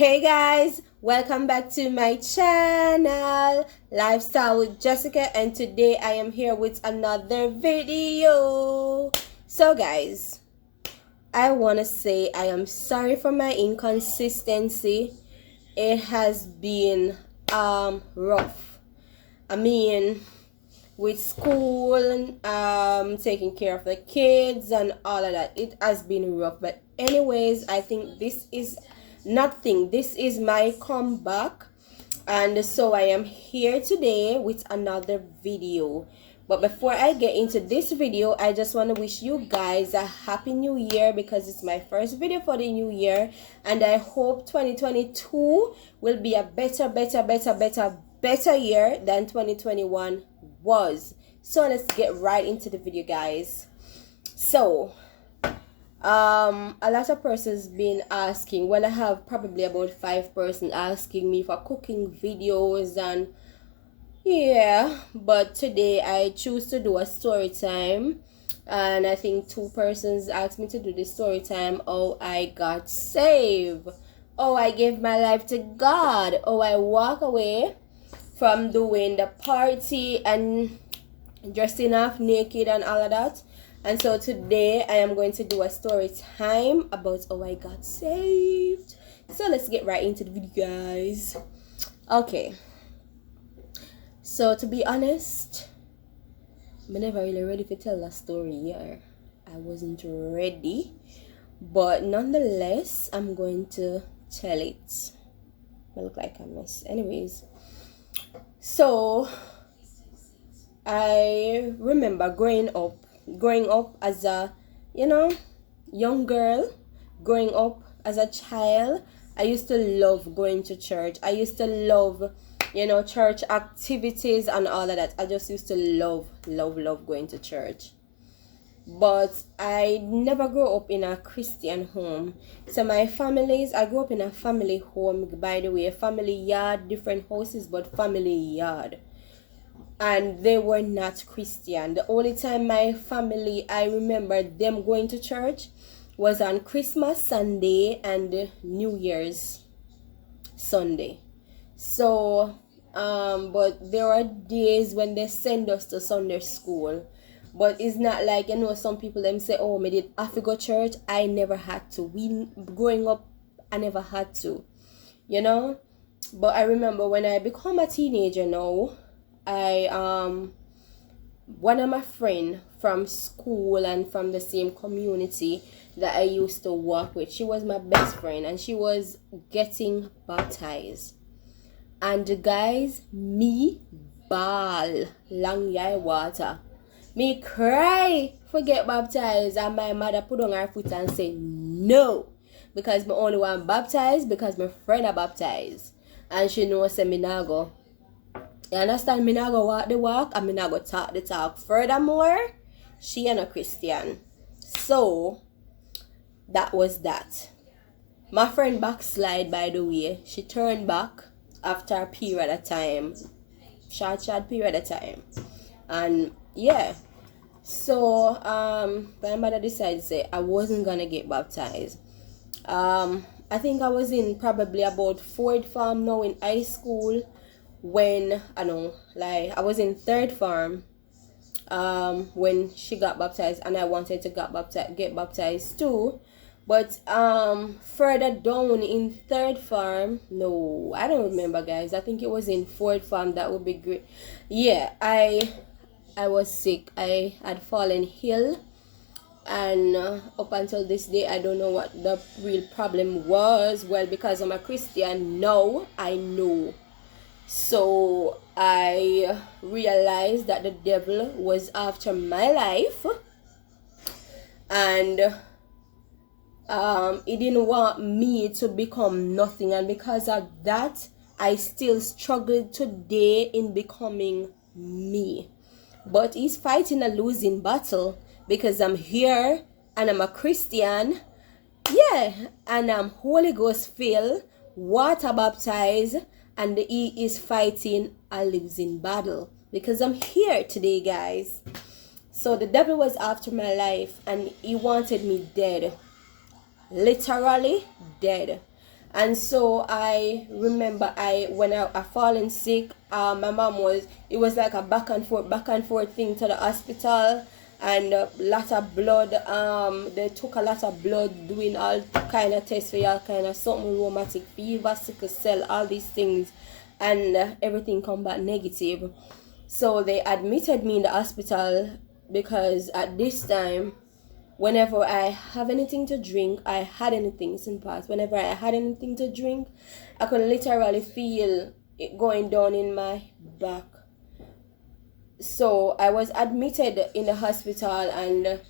Hey guys, welcome back to my channel Lifestyle with Jessica, and today I am here with another video. So guys, I want to say I am sorry for my inconsistency. It has been rough. I mean, with school, taking care of the kids and all of that, it has been rough. But anyways, I think this is nothing. This is my comeback, and so I am here today with another video. But before I get into this video, I just want to wish you guys a happy new year, because it's my first video for the new year, and I hope 2022 will be a better year than 2021 was. So let's get right into the video, guys. So a lot of persons been asking, well, I have probably about 5 persons asking me for cooking videos, and yeah, but today I choose to do a story time, and I think 2 persons asked me to do the story time. Oh, I got saved. Oh, I gave my life to God. Oh, I walk away from doing the party and dressing up naked and all of that. And so today I am going to do a story time about how I got saved. So let's get right into the video, guys. Okay. So to be honest, I'm never really ready to tell a story here. I wasn't ready. But nonetheless, I'm going to tell it. I look like a mess. Anyways. So I remember growing up as a, young girl, growing up as a child. I used to love going to church. I used to love, church activities and all of that. I just used to love going to church. But I never grew up in a Christian home. So I grew up in a family home, by the way, a family yard, different houses, but family yard. And they were not Christian. The only time I remember them going to church was on Christmas Sunday and New Year's Sunday. So, but there are days when they send us to Sunday school. But it's not like, some people them say, oh, me did have to go church. I never had to. Growing up, I never had to, But I remember when I become a teenager now, one of my friend from school and from the same community that I used to work with, she was my best friend, and she was getting baptized. And the guys, me ball long yai water, me cry for get baptized, and my mother put on her foot and say no, because me only want baptized because my friend are baptized, and she knows say me nah go. You understand? Me not go walk the walk, and me not go talk the talk. Furthermore, she ain't a Christian. So, that was that. My friend backslide, by the way. She turned back after a period of time. Short period of time. And, yeah. So, my mother decided to say I wasn't gonna get baptized. I think I was in probably about 4th form now in high school, when I was in 3rd form when she got baptized, and I wanted to get baptized too. But further down in 3rd form, no, I don't remember, guys. I think it was in 4th form. That would be great. Yeah, I was sick. I had fallen ill, and up until this day I don't know what the real problem was. Well, because I'm a Christian now, I know. So I realized that the devil was after my life, and he didn't want me to become nothing, and because of that I still struggle today in becoming me. But he's fighting a losing battle, because I'm here and I'm a Christian, yeah, and I'm Holy Ghost filled, water baptized, and he is fighting a losing battle, because I'm here today, guys. So the devil was after my life, and he wanted me dead, literally dead. And so I remember when I fallen sick, my mom was, it was like a back and forth thing to the hospital, and a lot of blood. They took a lot of blood, doing all kind of tests for all kind of something, rheumatic fever, sickle cell, all these things, and everything come back negative. So they admitted me in the hospital because at this time, whenever I have anything to drink, I had anything in past. Whenever I had anything to drink, I could literally feel it going down in my back. So I was admitted in the hospital, and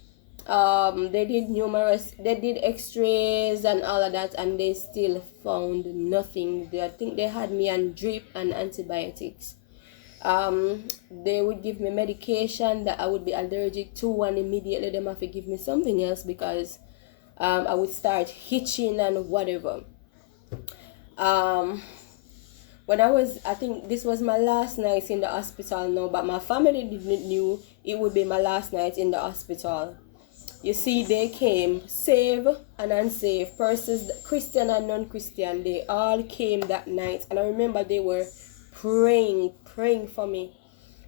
they did x-rays and all of that, and they still found nothing. I think they had me on drip and antibiotics. They would give me medication that I would be allergic to, and immediately them have to give me something else because I would start itching and whatever. When I think this was my last night in the hospital now, but my family didn't knew it would be my last night in the hospital. You see, they came, saved and unsaved, persons, Christian and non-Christian, they all came that night. And I remember they were praying for me.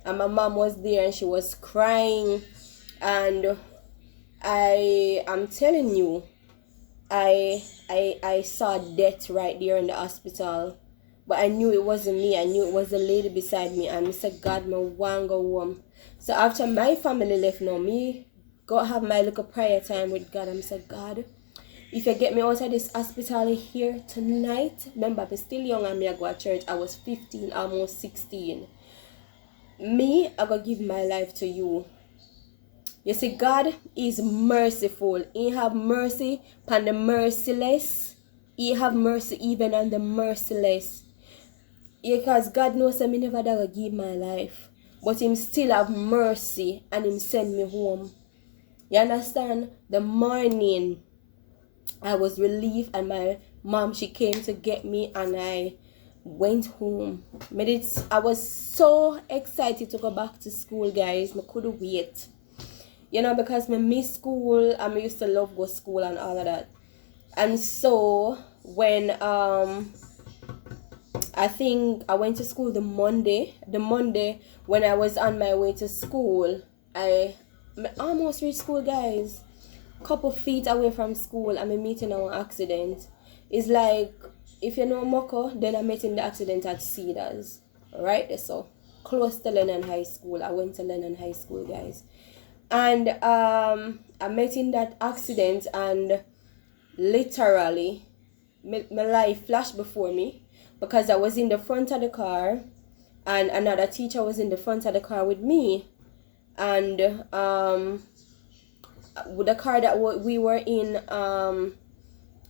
And my mom was there and she was crying. And I'm telling you, I saw death right there in the hospital. But I knew it wasn't me. I knew it was the lady beside me. And I said, God, I want to go home. So after my family left now, me go have my little prayer time with God. I said, God, if you get me out of this hospital here tonight, remember, I'm still young and I go to church. I was 15, almost 16. Me, I go give my life to you. You see, God is merciful. He have mercy upon the merciless. He have mercy even on the merciless. Because God knows that me never gonna give my life. But him still have mercy and him send me home. You understand? The morning I was relieved and my mom, she came to get me and I went home. I was so excited to go back to school, guys. I couldn't wait. You know, because I miss school and I used to love go to school and all of that. And so when I think I went to school the Monday when I was on my way to school, I almost reached school, guys. Couple feet away from school, I'm meeting an accident. It's like, if you know Moko, then I met in the accident at Cedars, right? So close to Lennon High School. I went to Lennon High School, guys, and I met in that accident, and literally my life flashed before me, because I was in the front of the car and another teacher was in the front of the car with me, and with the car that we were in,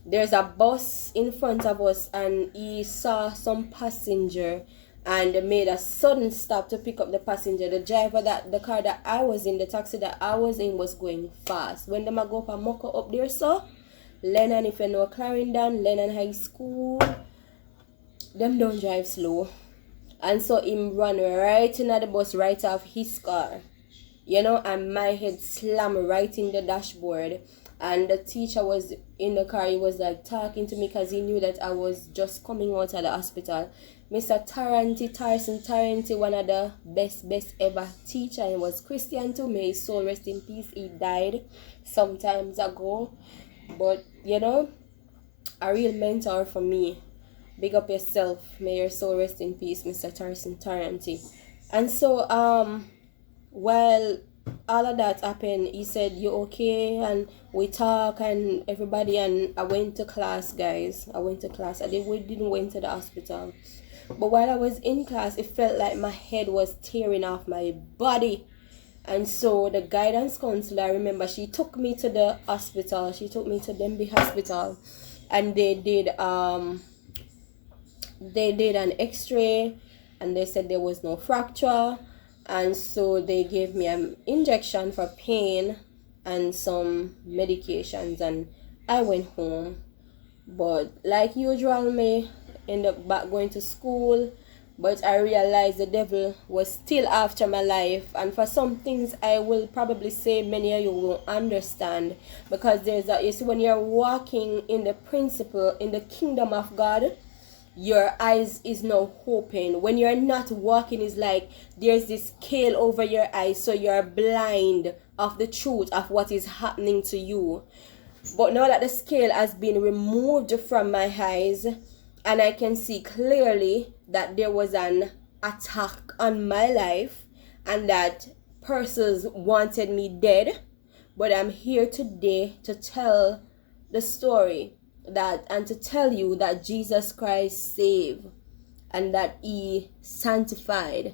there's a bus in front of us, and he saw some passenger and made a sudden stop to pick up the passenger. The driver, the car that I was in, the taxi that I was in, was going fast. When them go up and muck up there, so Lennon, if you know Clarendon, Lennon High School, them don't drive slow. And so him ran right into the bus right off his car, you know, and my head slammed right in the dashboard. And the teacher was in the car. He was like talking to me because he knew that I was just coming out of the hospital. Mr. Tarrant, one of the best ever teacher. He was Christian too. May his soul rest in peace. He died some times ago. But, you know, a real mentor for me. Big up yourself. May your soul rest in peace, Mr. Tarrant. And so, well, all of that happened. He said, you okay? And we talk and everybody, and I went to class, guys. I went to class. We didn't went to the hospital. But while I was in class, it felt like my head was tearing off my body. And so the guidance counselor, I remember, she took me to the hospital. She took me to Denby Hospital, and they did an x-ray, and they said there was no fracture. And so they gave me an injection for pain and some medications, and I went home. But like usual, me ended up back going to school. but I realized the devil was still after my life. And for some things, I will probably say many of you will understand, because there's a, you see, when you're walking in the principle in the kingdom of God, your eyes is now open. When you're not walking, is like there's this scale over your eyes, so you're blind of the truth of what is happening to you. But now that the scale has been removed from my eyes, and I can see clearly that there was an attack on my life and that persons wanted me dead, but I'm here today to tell the story that, and to tell you that Jesus Christ saved and that he sanctified,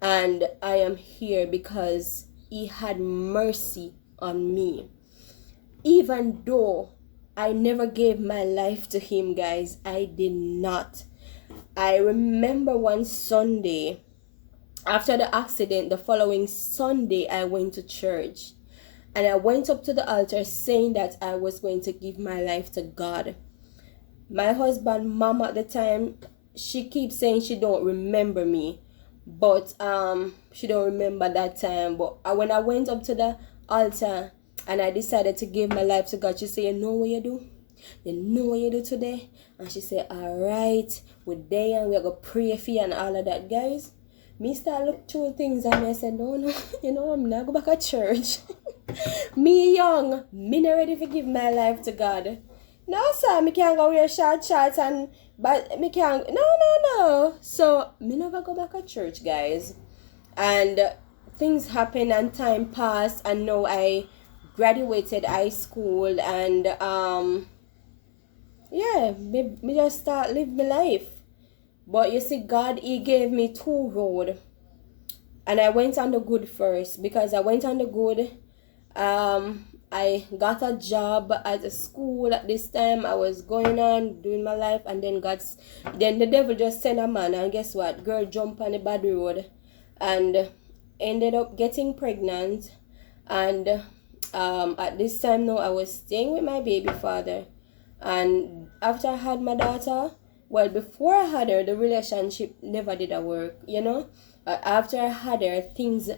and I am here because he had mercy on me. Even though I never gave my life to him, guys, I did not. I remember one Sunday after the accident, the following Sunday, I went to church and I went up to the altar saying that I was going to give my life to God. My husband, mom at the time, she keeps saying she don't remember me, but she don't remember that time. But when I went up to the altar and I decided to give my life to God, she said, you know what you do? You know what you do today? And she said, all right, we're there and we're going to pray for you and all of that. Guys, me start look through things and I said, no, you know, I'm not go back to church. Me young, me not ready to give my life to God. No, sir, me can't go wear short shorts and, but me can't, no. So, me never go back to church, guys. And things happen and time passed, and now I graduated high school, and yeah, me just start live my life. But you see, God, he gave me two road, and I went on the good first, because I went on the good. I got a job at a school at this time. I was going on doing my life, and then then the devil just sent a man, and guess what? Girl jumped on the bad road and ended up getting pregnant. And at this time now, I was staying with my baby father. And after I had my daughter, well, before I had her, the relationship never did work, you know. After I had her, things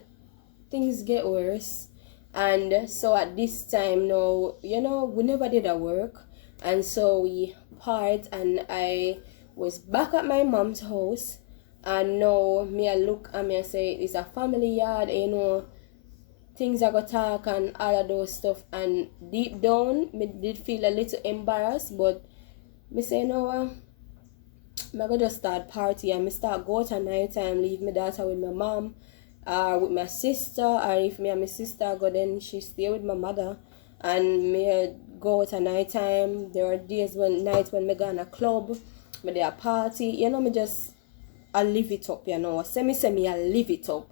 get worse. And so at this time now, you know, we never did work, and so we part, and I was back at my mom's house. And now me I look and me I say it's a family yard, you know, things I got talk and all of those stuff. And deep down me did feel a little embarrassed, but me say, you know what, I'm gonna just start party, and me start go out at night time, leave my daughter with my mom, with my sister, or if me and my sister go, then she stay with my mother. And me go out at night time. There are days nights when me go on a club, me there a party, you know, me just I live it up, you know. Say me I live it up.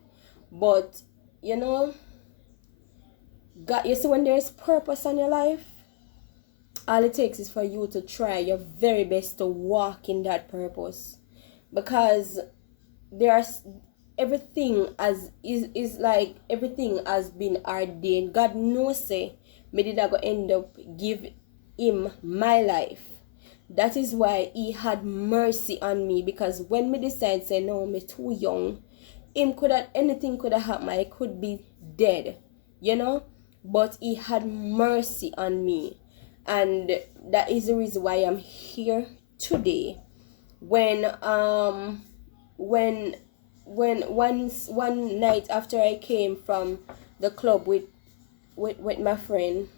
But you know, God, you see, when there's purpose in your life, all it takes is for you to try your very best to walk in that purpose, because there's everything as is like everything has been ordained. God knows say me did I go end up give him my life. That is why he had mercy on me, because when me decide say no, me too young, him could have, anything could have happened. I could be dead, you know. But he had mercy on me, and that is the reason why I'm here today. When one night after I came from the club with my friend,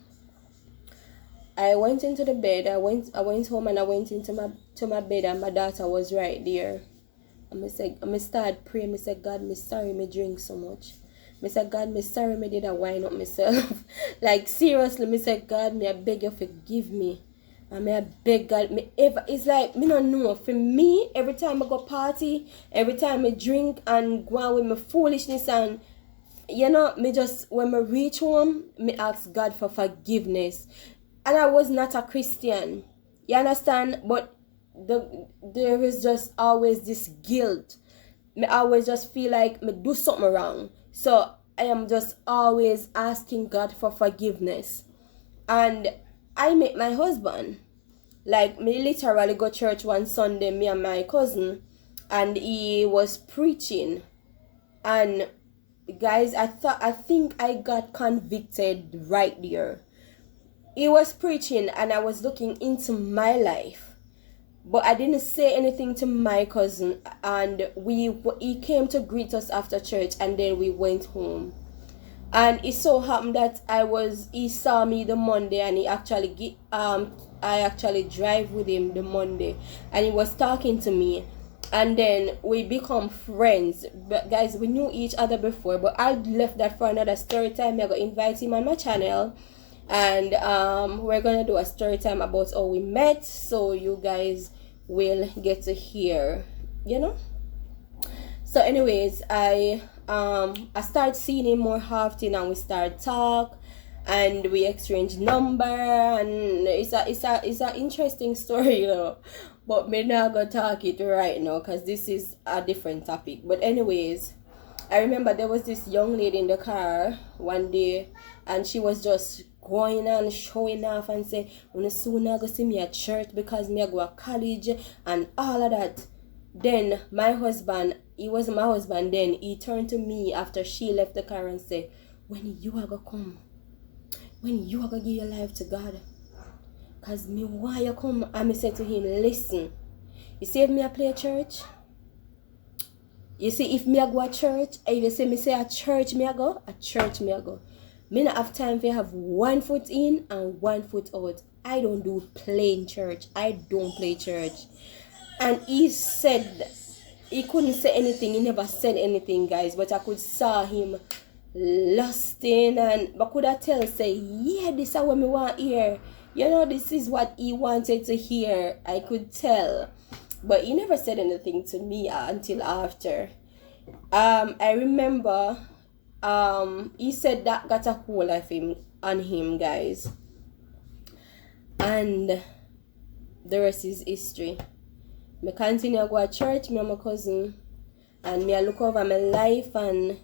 I went into the bed. I went home, and I went into my bed, and my daughter was right there. And I started praying. I said, God, me sorry me drink so much. I said, God, me sorry me did a wine up myself. Like seriously, me said, God, me I beg you forgive me. And me I beg God, me ever, it's like me don't know. For me, every time I go party, every time I drink and go on with my foolishness, and you know, me just when me reach home, me ask God for forgiveness. And I was not a Christian. You understand? But there is just always this guilt. Me always just feel like me do something wrong. So I am just always asking God for forgiveness. And I met my husband. Like, me literally go church one Sunday, me and my cousin. and he was preaching. And guys, I think I got convicted right there. He was preaching and I was looking into my life, but I didn't say anything to my cousin. And he came to greet us after church, and then we went home. And it so happened that he saw me the Monday, and I actually drive with him the Monday, and he was talking to me, and then we become friends. But guys, we knew each other before, but I left that for another story time. I'm gonna invite him on my channel, and we're gonna do a story time about how we met, so you guys will get to hear, you know. So anyways, I start seeing him more often, and we start talk, and we exchange number, and it's a interesting story, you know. But me not gonna talk it right now because this is a different topic. But anyways, I remember there was this young lady in the car one day, and she was just going and showing off and say, "When soon I go see me at church because me I go to college," and all of that. Then my husband, he wasn't my husband then, he turned to me after she left the car and said, "When you are gonna come? When you are gonna give your life to God? Cause me why you come?" And me said to him, "Listen, you see if me I play church? You see if me I go to church, if you say me say a church me I go, a church me I go. Me not have time to have 1 foot in and 1 foot out. I don't do plain church. I don't play church." And he said, he couldn't say anything. He never said anything, guys. But I could saw him lusting, and but could I tell, say, yeah, this is what me want hear. You know, this is what he wanted to hear. I could tell. But he never said anything to me until after. I remember he said that got a hold of him on him, guys. And the rest is history. Me continue to go to church, me and my cousin, and me I look over my life, and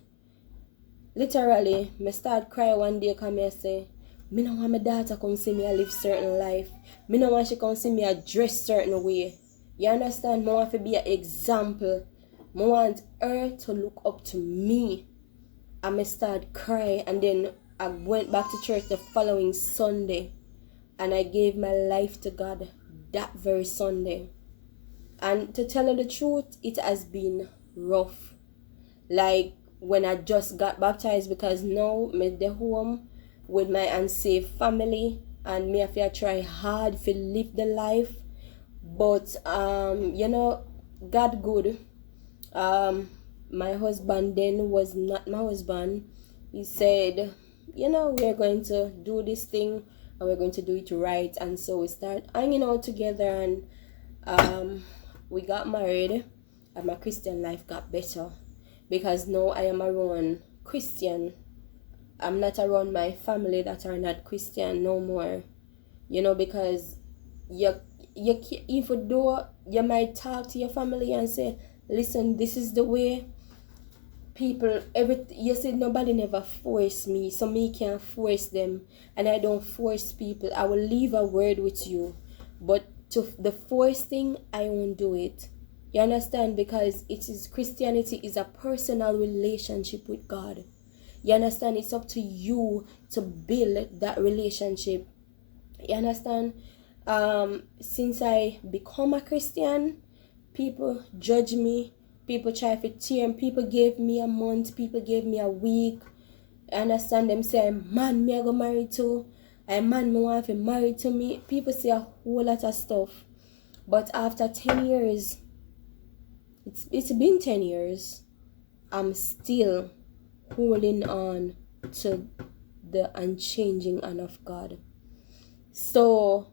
literally me start cry one day because me say, me no want my daughter come see me I live certain life. Me no want she come see me I dress certain way. You understand? Me want to be an example. Me want her to look up to me. And me start cry, and then I went back to church the following Sunday, and I gave my life to God that very Sunday. And to tell you the truth, it has been rough. Like when I just got baptized, because now I'm at home with my unsafe family, and me have to try hard to live the life. But you know, God good. My husband then was not my husband. He said, you know, we're going to do this thing and we're going to do it right. And so we start hanging out together, and we got married, and my Christian life got better because now I am around Christian. I'm not around my family that are not Christian no more. You know, because even though you might talk to your family and say, listen, this is the way. People, you said nobody never force me, so me can't force them, and I don't force people. I will leave a word with you, but to the force thing, I won't do it. You understand? Because Christianity is a personal relationship with God. You understand? It's up to you to build that relationship. You understand? Since I become a Christian, people judge me. People try to tear me. People gave me a month. People gave me a week. You understand? Them say, man, me I go marry to. A man me want to marry to me. People say a whole lot of stuff. But after 10 years, it's been 10 years, I'm still holding on to the unchanging hand of God. So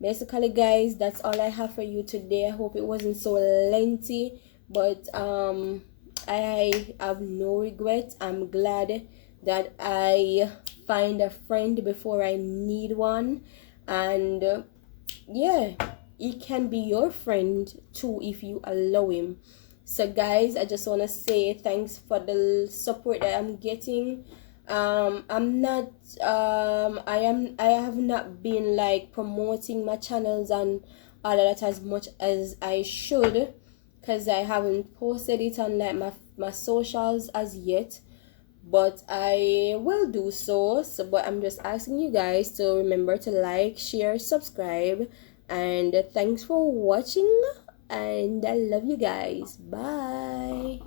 basically, guys, that's all I have for you today. I hope it wasn't so lengthy, but I have no regret. I'm glad that I find a friend before I need one, and yeah, he can be your friend too if you allow him. So guys, I just want to say thanks for the support that I'm getting. I'm not I have not been like promoting my channels and all of that as much as I should. because I haven't posted it on like my socials as yet, but I will do so. But I'm just asking you guys to remember to like, share, subscribe, and thanks for watching, and I love you guys. Bye.